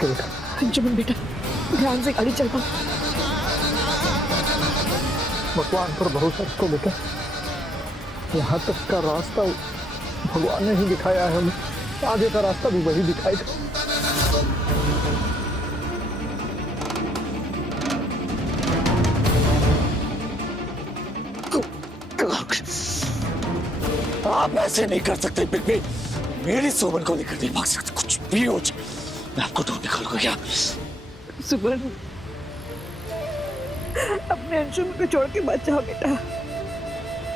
के बेटा। अंजुमन बेटा, ध्यान से गाड़ी चलवा। भगवान पर भरोसा रखो बेटा, यहाँ तक का रास्ता भगवान ने ही दिखाया है हमें, आगे का रास्ता भी वही दिखाएगा। आप ऐसे नहीं कर सकते बिग, मेरी सुमन को लेकर नहीं भाग सकते, कुछ भी हो जाए मैं आपको ढूंढ निकालूंगा। क्या सुमन, अपने अंशुमन को छोड़ के मत जाओ बेटा,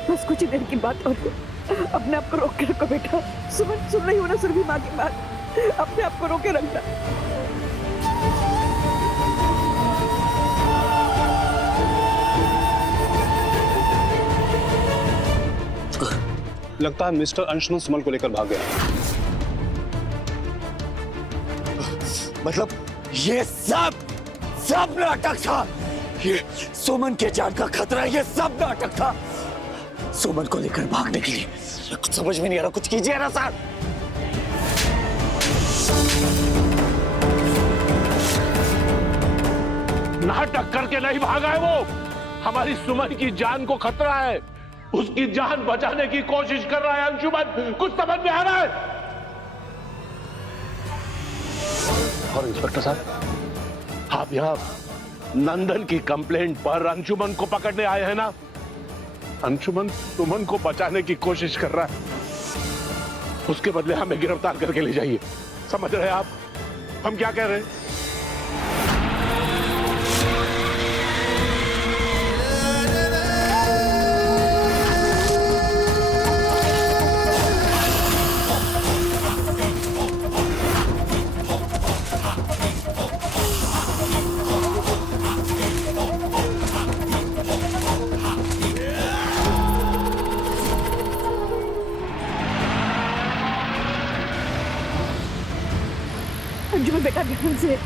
बस कुछ ही देर की बात और अपने आप को रोक के रखो बेटा। सुमन, सुन रही हो ना सुरभि माँ की बात, अपने आप को रोके रखना। लगता है मिस्टर अंशुमन सुमन को लेकर भाग गया। मतलब ये सब नाटक था, ये सुमन के जान का खतरा, ये सब नाटक था सुमन को लेकर भागने के लिए। कुछ समझ में नहीं आ रहा, कुछ कीजिए ना सर। नाटक करके नहीं भागा है वो, हमारी सुमन की जान को खतरा है, उसकी जान बचाने की कोशिश कर रहा है अंशुमन, कुछ समझ में आ रहा है? और इंस्पेक्टर साहब, आप यहाँ नंदन की कंप्लेंट पर अंशुमन को पकड़ने आए हैं ना? अंशुमन सुमन को बचाने की कोशिश कर रहा है, उसके बदले हमें गिरफ्तार करके ले जाइए। समझ रहे हैं आप हम क्या कह रहे हैं? अंजुमन बेटा, ध्यान से।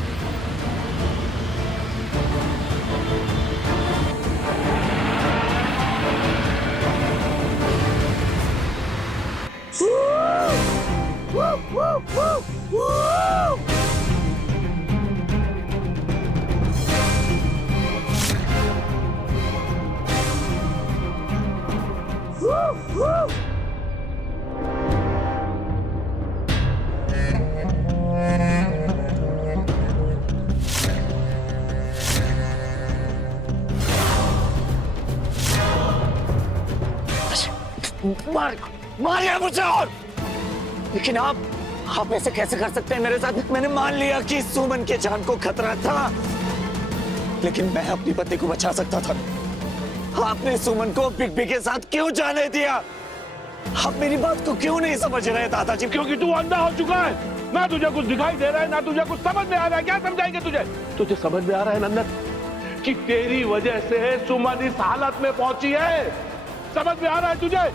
मारिए मुझे और, लेकिन आप ऐसे कैसे कर सकते हैं मेरे साथ? मैंने मान लिया कि सुमन के जान को खतरा था, लेकिन मैं अपनी पत्नी को बचा सकता था। आपने सुमन को बिग के साथ क्यों जाने दिया? आप मेरी बात को क्यों नहीं समझ रहे दादाजी? क्योंकि तू अंधा हो चुका है, ना तुझे कुछ दिखाई दे रहा है, ना तुझे कुछ समझ में आ रहा है। क्या समझाएंगे तुझे? तुझे समझ में आ रहा है नंदन कि तेरी वजह से सुमन इस हालत में पहुंची है? समझ में आ रहा है तुझे?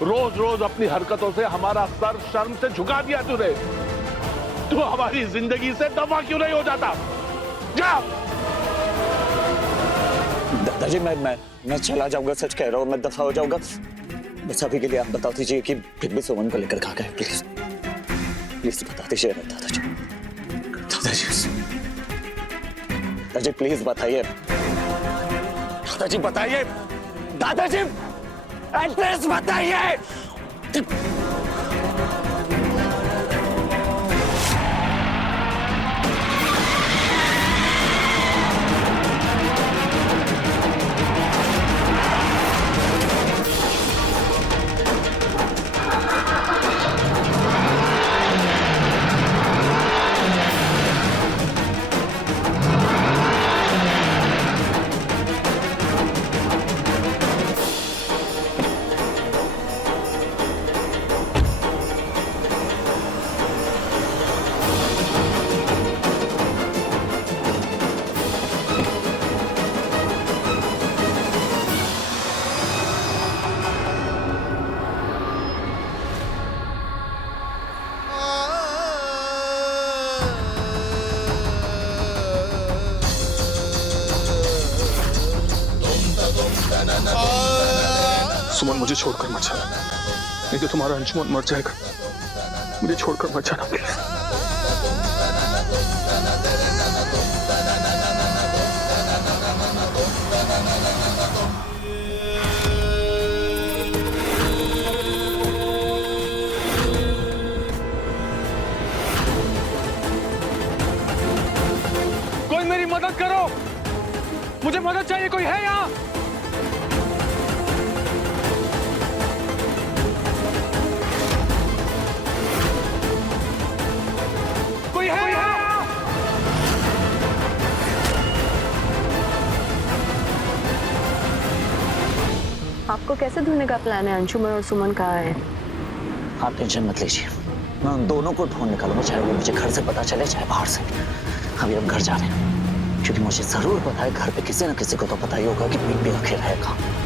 रोज रोज अपनी हरकतों से हमारा सर शर्म से झुका दिया तूने। तू हमारी जिंदगी से दफा क्यों नहीं हो जाता? जा। दादाजी मैं चला जाऊंगा, सच कह रहा हूँ, मैं दफा हो जाऊंगा। बस अभी के लिए आप बता दीजिए कि बिग बी सुमन को लेकर कहाँ गए, प्लीज प्लीज बता दीजिए दादाजी। दादाजी प्लीज बताइए, दादाजी बताइए, दादाजी एड्रेस बताइए। सुमन, मुझे छोड़कर मत जाना, नहीं तो तुम्हारा अंशुमन मर जाएगा। मुझे छोड़कर मत जाना प्लीज। कोई मेरी मदद करो, मुझे मदद चाहिए, कोई है यहाँ? कोई है यहाँ? आपको कैसे ढूंढने का प्लान है? अंशुमन और सुमन कहाँ है? आप टेंशन मत लीजिए, मैं उन दोनों को ढूंढ निकालूंगा, चाहे वो मुझे घर से पता चले चाहे बाहर से। अभी हम घर जा रहे हैं, क्योंकि मुझे जरूर पता है घर पे किसी न किसी को तो पता ही होगा कि बीबी आखिर है कहाँ।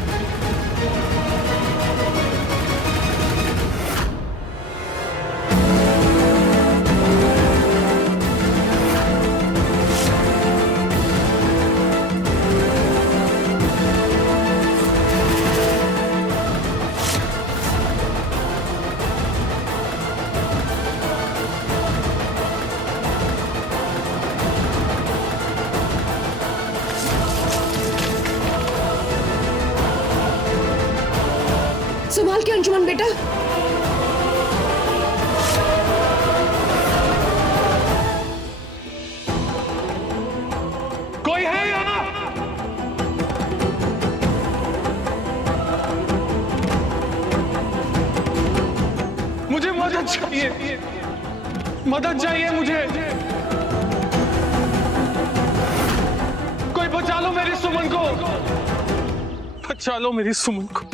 संभाल के अंशुमन बेटा। कोई है यहाँ? मुझे मदद चाहिए, मदद चाहिए मुझे। कोई बचा लो मेरी सुमन को, बचा लो मेरी सुमन को।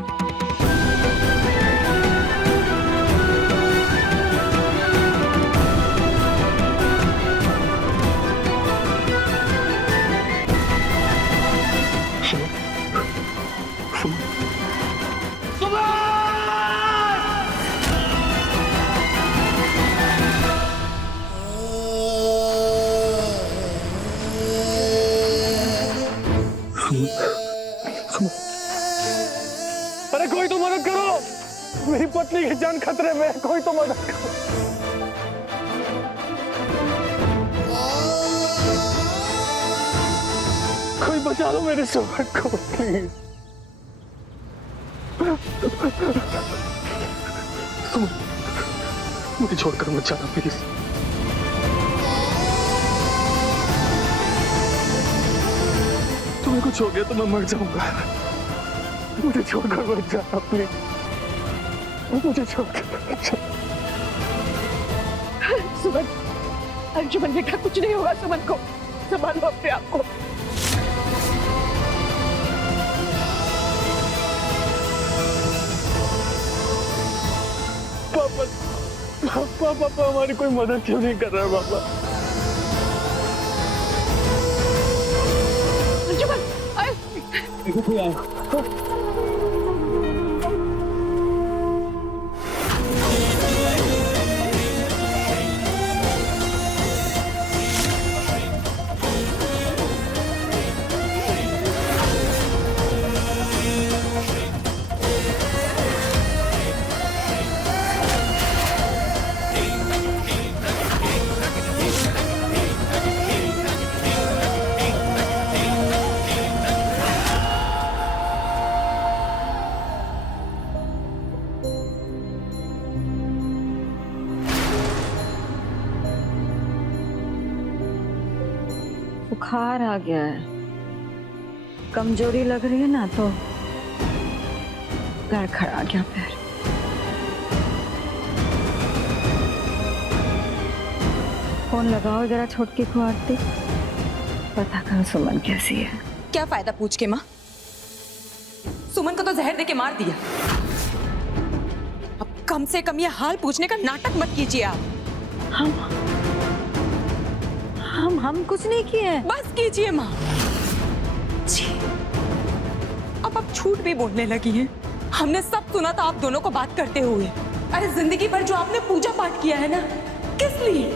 अरे कोई तो मदद करो, मेरी पत्नी की जान खतरे में है, कोई तो मदद करो। कोई बचा लो मेरे सुमन को प्लीज। सुमन, मुझे छोड़कर मत जाना प्लीज। तुम्हें कुछ हो गया तो मैं मर जाऊंगा, मुझे छोड़कर मत जाना प्लीज, मुझे छोड़कर मत जाना। सुमन, अंशुमन बेटा कुछ नहीं होगा, सुमन को संभालो अपने आप को। पापा हमारी कोई मदद क्यों नहीं कर रहा है पापा? अंशुमन, बुखार आ गया है, कमजोरी लग रही है ना, तो लड़खड़ा गया पैर। फोन लगाओ जरा छोटकी को, आरती पता करो सुमन कैसी है। क्या फायदा पूछ के माँ? सुमन को तो जहर देके मार दिया। अब कम से कम ये हाल पूछने का नाटक मत कीजिए आप। हम कुछ नहीं किए। बस कीजिए माँ। अब आप झूठ भी बोलने लगी हैं। हमने सब सुना था आप दोनों को बात करते हुए। अरे जिंदगी भर जो आपने पूजा पाठ किया है ना, किस लिए?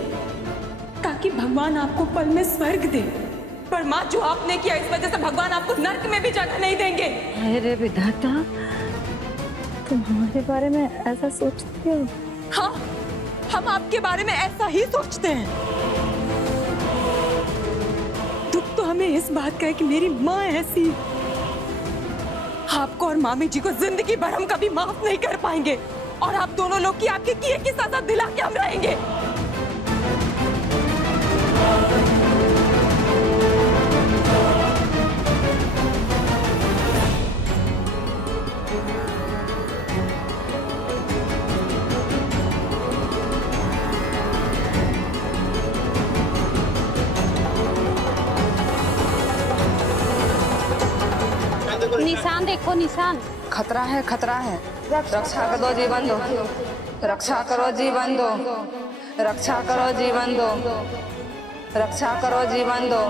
ताकि भगवान आपको पल में स्वर्ग दे। पर माँ जो आपने किया, इस वजह से भगवान आपको नर्क में भी जगह नहीं देंगे। अरे विधाता, तुम हमारे बारे में ऐसा सोचती हो? हाँ, हम आपके बारे में ऐसा ही सोचते हैं। तो हमें इस बात का है कि मेरी माँ ऐसी है। आपको और मामी जी को जिंदगी भर हम कभी माफ नहीं कर पाएंगे और आप दोनों लोग की आपके किए की सजा दिला के हम रहेंगे। निशान देखो, निशान। खतरा है, खतरा है। रक्षा करो जीवन दो, रक्षा करो जीवन दो, रक्षा करो जीवन दो, रक्षा करो जीवन दो।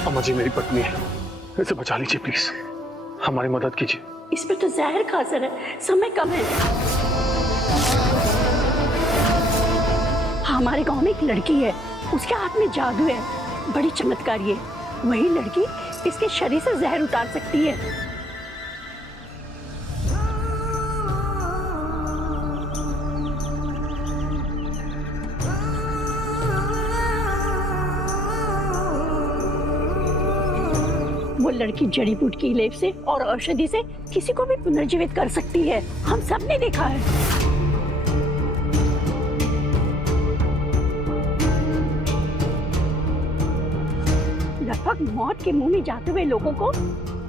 अम्मा जी मेरी पत्नी है, इसे बचा लीजिए प्लीज, हमारी मदद कीजिए। इसमें तो जहर का असर है, समय कम है। हमारे गांव में एक लड़की है, उसके हाथ में जादू है, बड़ी चमत्कारी है। वही लड़की इसके शरीर से जहर उतार सकती है। वो लड़की जड़ी बूटी की लेप से और औषधि से किसी को भी पुनर्जीवित कर सकती है। हम सब ने देखा है। लगभग मौत के मुंह में जाते हुए लोगों को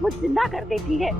वो जिंदा कर देती है।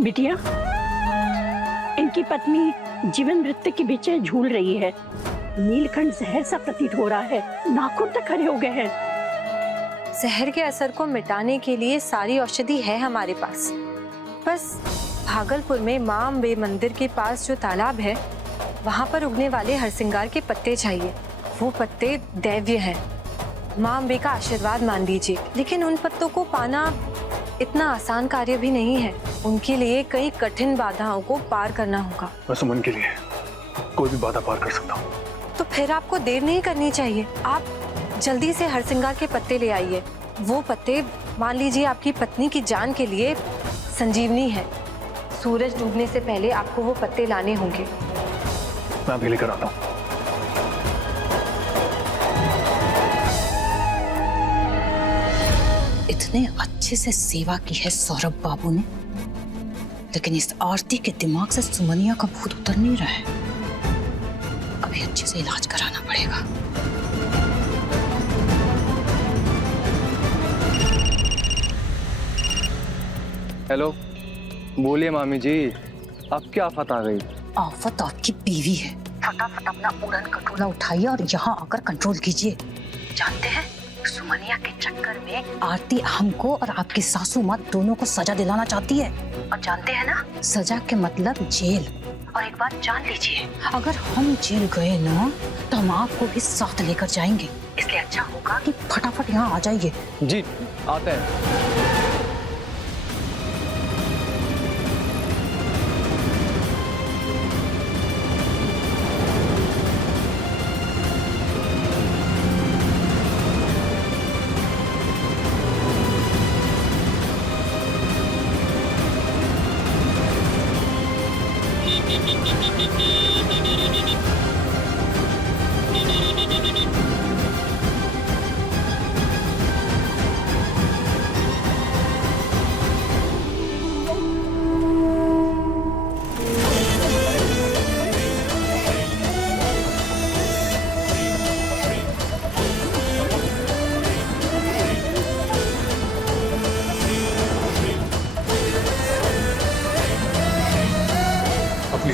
बिटिया, इनकी पत्नी जीवन मृत्यु के बीच झूल रही है। नीलकंठ जहर सा प्रतीत हो रहा है, नाखून तक खड़े हो गए हैं। जहर के असर को मिटाने के लिए सारी औषधि है हमारे पास। बस भागलपुर में मां अम्बे मंदिर के पास जो तालाब है, वहां पर उगने वाले हरसिंगार के पत्ते चाहिए। वो पत्ते दैव्य हैं, मां अम्बे का आशीर्वाद मान लीजिए। लेकिन उन पत्तों को पाना इतना आसान कार्य भी नहीं है। उनके लिए कई कठिन बाधाओं को पार करना होगा। मैं सुमन के लिए कोई भी बाधा पार कर सकता हूँ। तो फिर आपको देर नहीं करनी चाहिए। आप जल्दी से हरसिंगार के पत्ते ले आइए। वो पत्ते मान लीजिए आपकी पत्नी की जान के लिए संजीवनी है। सूरज डूबने से पहले आपको वो पत्ते लाने होंगे। मैं अभी लेकर आता हूँ। इतने अच्छे से सेवा की है सौरभ बाबू ने, लेकिन इस आरती के दिमाग से सुमनिया का भूत उतर नहीं रहा है। अभी अच्छे से इलाज कराना पड़ेगा। हेलो, बोलिए मामी जी, अब क्या आफत आ गई? आफत आपकी बीवी है। फटाफट अपना उड़न खटोला उठाइए और यहाँ आकर कंट्रोल कीजिए। जानते हैं, सुमनिया के चक्कर में आरती हमको और आपकी सासू माँ दोनों को सजा दिलाना चाहती है। और जानते हैं ना, सजा के मतलब जेल। और एक बात जान लीजिए, अगर हम जेल गए ना तो हम आपको भी साथ लेकर जाएंगे। इसलिए अच्छा होगा कि फटाफट यहाँ आ जाइए। जी आते हैं।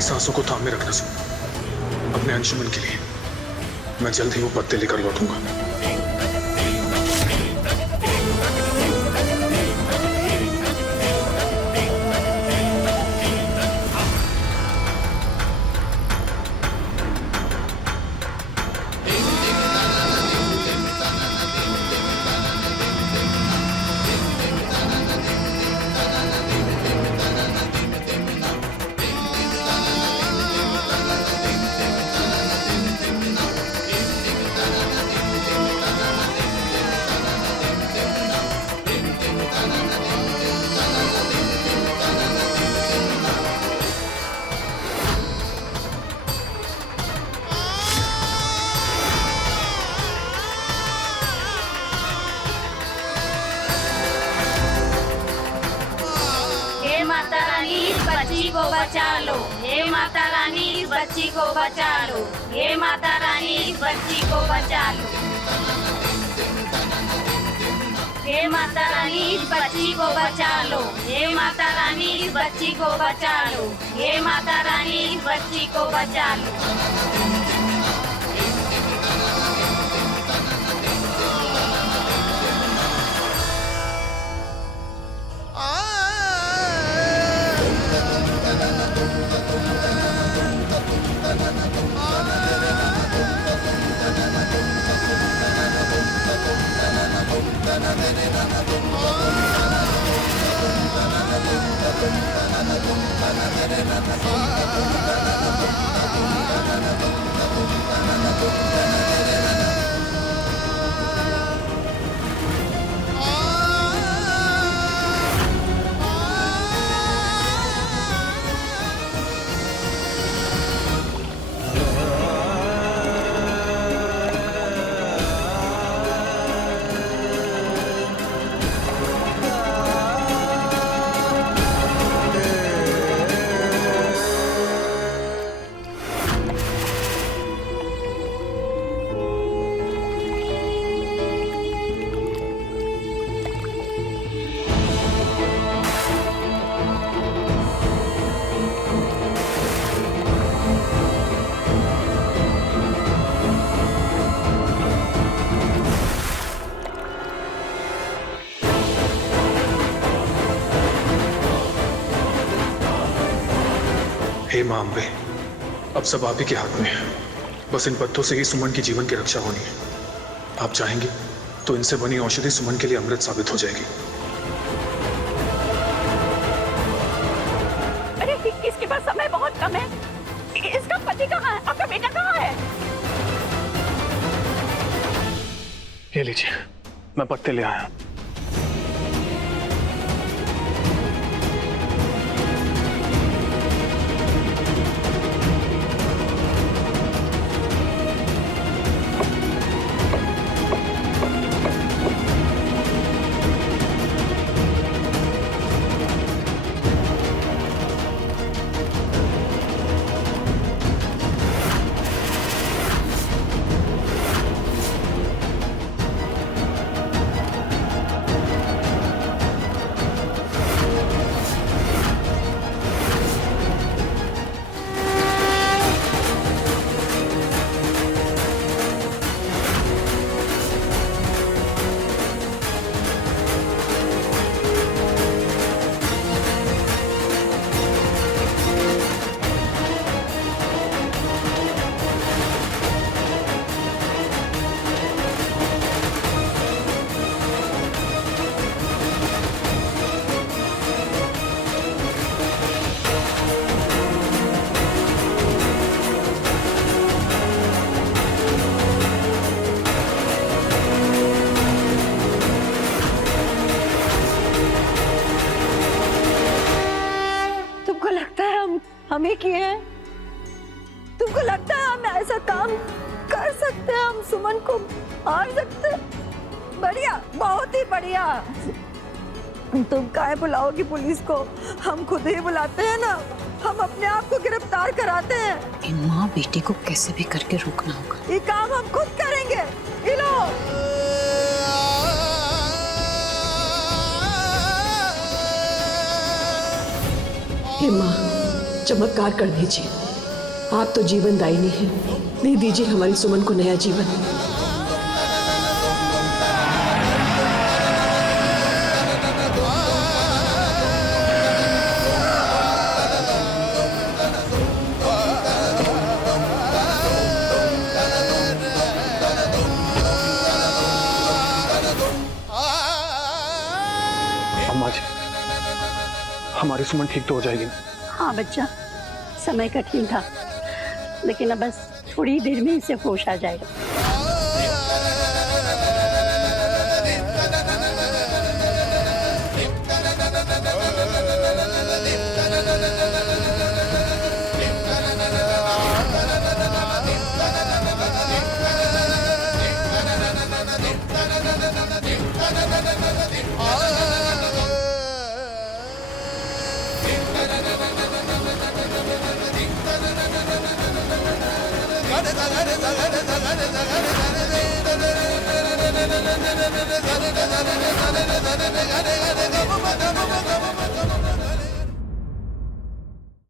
अपनी सांसों को थामे रखना सुमन, अपने अंशुमन के लिए। मैं जल्द ही वो पत्ते लेकर लौटूंगा। बच्ची को बचा लो, हे माता रानी इस बच्ची को बचा लो, हे माता रानी इस बच्ची को बचा लो, हे माता रानी इस बच्ची को बचा लो, हे माता रानी इस बच्ची को बचा लो, हे माता रानी इस बच्ची को बचा लो। हे मां अम्बे, अब सब आप ही के हाथ में है। बस इन पत्तों से ही सुमन की जीवन की रक्षा होनी है। आप चाहेंगे तो इनसे बनी औषधि सुमन के लिए अमृत साबित हो जाएगी। अरे इसके पास समय बहुत कम है। इसका पति कहाँ है? आपका बेटा कहाँ है? ये लीजिए, मैं पत्ते ले आया। हम ही किए हैं? तुमको लगता है हम ऐसा काम कर सकते हैं? हम सुमन को मार सकते हैं? बढ़िया, बहुत ही बढ़िया। तुम काहे बुलाओगी पुलिस को? हम खुद ही बुलाते हैं ना। हम अपने आप को गिरफ्तार कराते हैं। माँ बेटे को कैसे भी करके रोकना होगा। ये काम हम खुद करेंगे। ये लो। हे माँ, चमत्कार कर दीजिए। आप तो जीवन दायिनी हैं, दे दीजिए हमारी सुमन को नया जीवन। अम्मा जी, हमारी सुमन ठीक तो हो जाएगी ना? हाँ बच्चा, समय कठिन था, लेकिन अब बस थोड़ी देर में इसे होश आ जाएगा। Gare